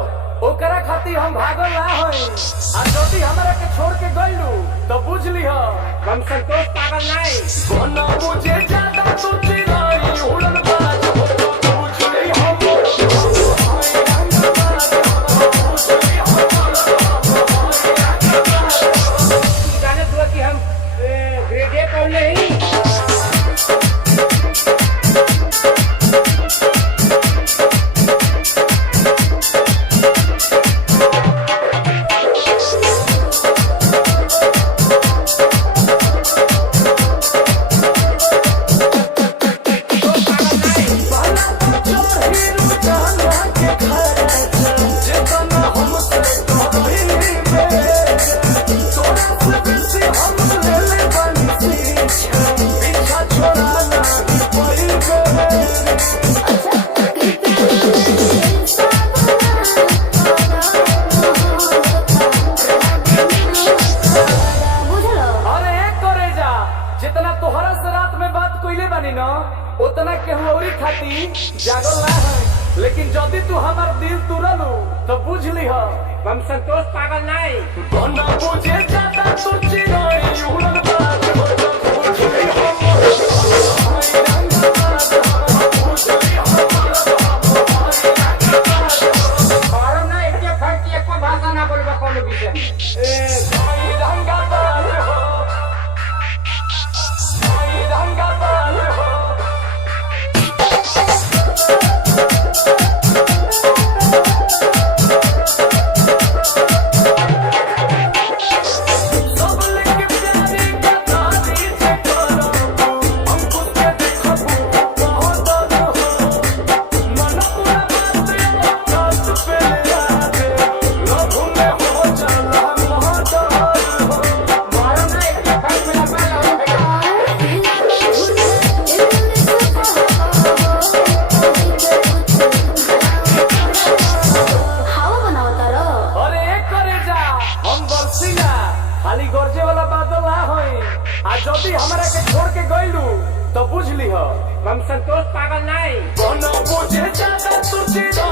हम भागल ना होई आ जदी हमरा के छोड़ के गइलू तो बुझ लीह हम संतोष पागल नहीं कोना मुझे ज्यादा तू चिराई उड़न बाज बुझ ली हम जाने तू कि हम ग्रेड ए पढ़ नहीं उतना केहूरी खाती जागल ना है लेकिन जदी तू हमार दिल तुरलू तो बुझ लीह हम संतोष पागल नहीं कोना मुझे ज्यादा तू चिराई उड़न बाज बुझ ली हम और ना एक फट एक को भाषा ना बोलबा कोनो विषय खाली गर्जे वाला बादल ना होई आ जदी हमरा के छोड़ के गइलू तो बुझ लीह हम संतोष पागल नहीं कोना मुझे ज्यादा तू चिराई